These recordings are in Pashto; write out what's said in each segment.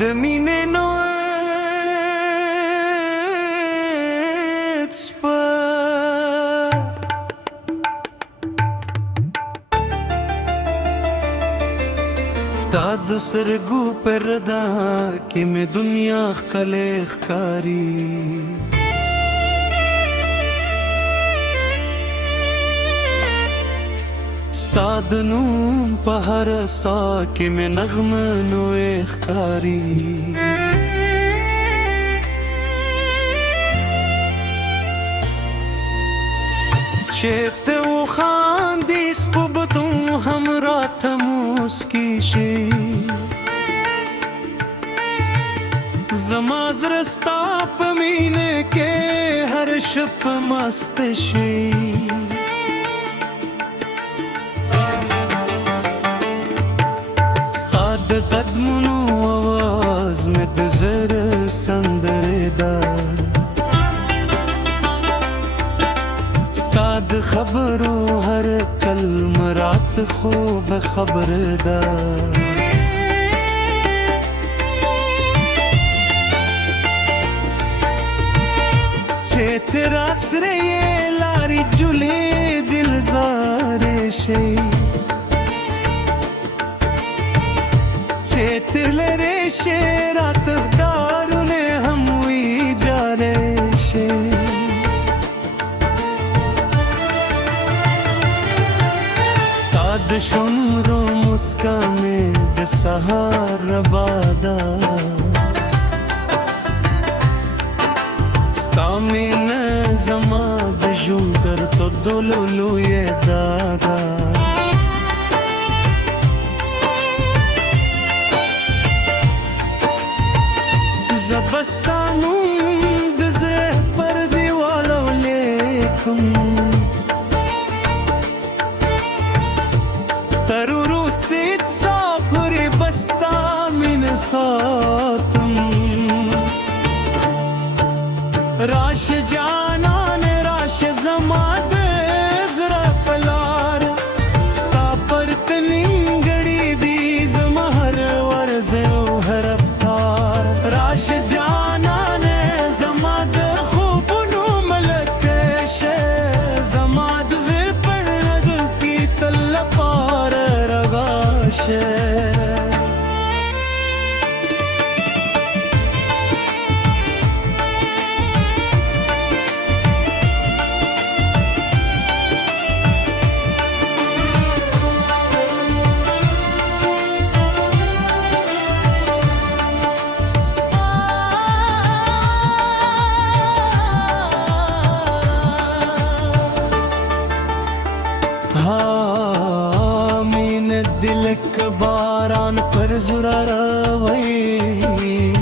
د مینې نو ستا د سرګو پردا کې مې دنیا ښکلې ښکاري ستا د نوم په هر ساه کې مې نغمه نوې ښکاري چې ته وخاندې سپوبتو هم راته موسکي شي زما زړه ستا په مینه کې هر شپه مست شي ستا د قدمونو آواز مې د زړه سندره ده د خبرو هر کلمه رات خوب خبر ده چې تیرا سره یې لارې جلې دل زارې شي چې تر لرې شي راته دارونه هم وي جارې شي د شونرو مسکا میں د سهار ربادا ستا مینه زما د ژوند تر ټولو لویه دادا زه به ستا نوم د زړه پر دیوالو لیکم ساتم راش جانان راش زما د زړه په لار ستا پر ته نیمګړې دي زما هر ورځ او هر رفتار راش جانان زما د خوبونو ملک شه زما د زړه پر نګل کې تل پار رغاشه دلک باران پر زړه راوي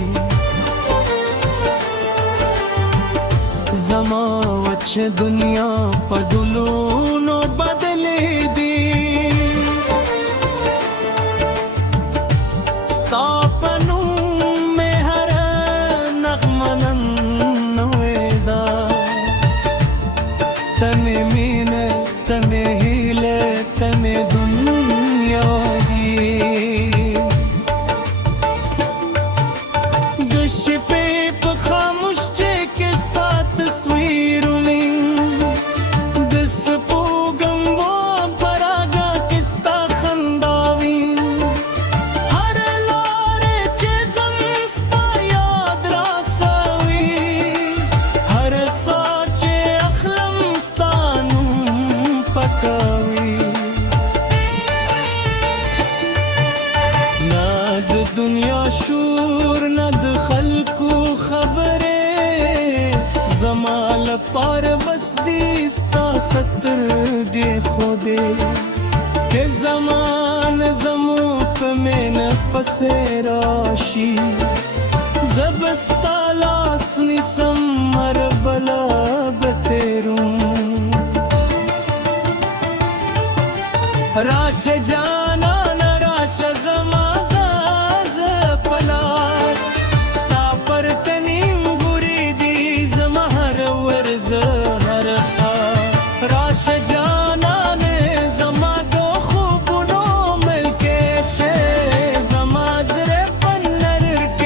زما وچ دنیا په ډولونو بدلې دي ستا په نوم مې هر نغمه ننوې ده ته مې مینه ته مې هیله ته مې دنیا شور نه د خلکو خبره زما لپاره بس دي ستا ستر دی خوده که زمان زمو په مینه پسې راشي زبستا لاس نیسم هر بلا به تیروم راشه جانان راشه زما زما د خوبونو ملکې شه زما زړه په نر کې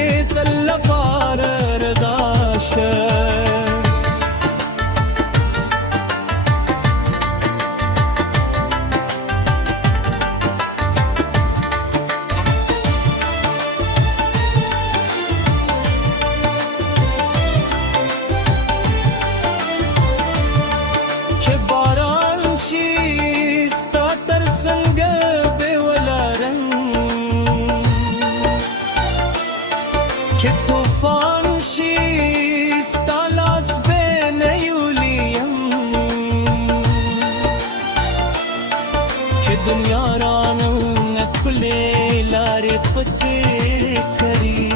पते करी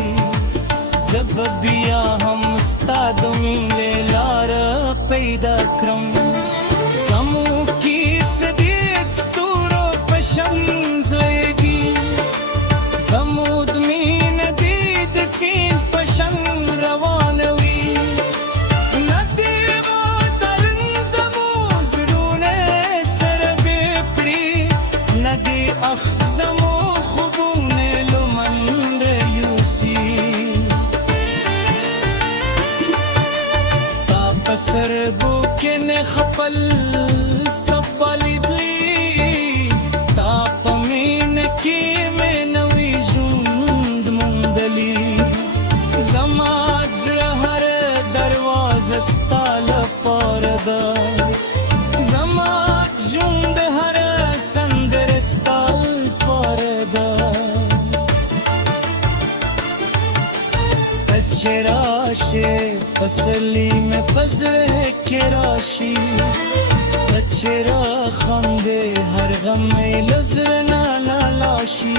Zababia हम उस्ताद मिले लारा पैदा क्रम Zamu की सदीद स्तूरो पशन जोएगी Zamud min did sin पशन रवानवी नदी वादरन जमू जरूने सर बेपरी नदी अख जमू खुबूने लुमन रेयूसी Pasar buken khapal sabalidli sta pamin ki menawi jund mundali zamaj har darwaza stal parda zamaj jund har sandar stal parda अच्छे राशे फसली में फजर है के राशि अच्छे रा खंदे हर गम में लजर ना लाशी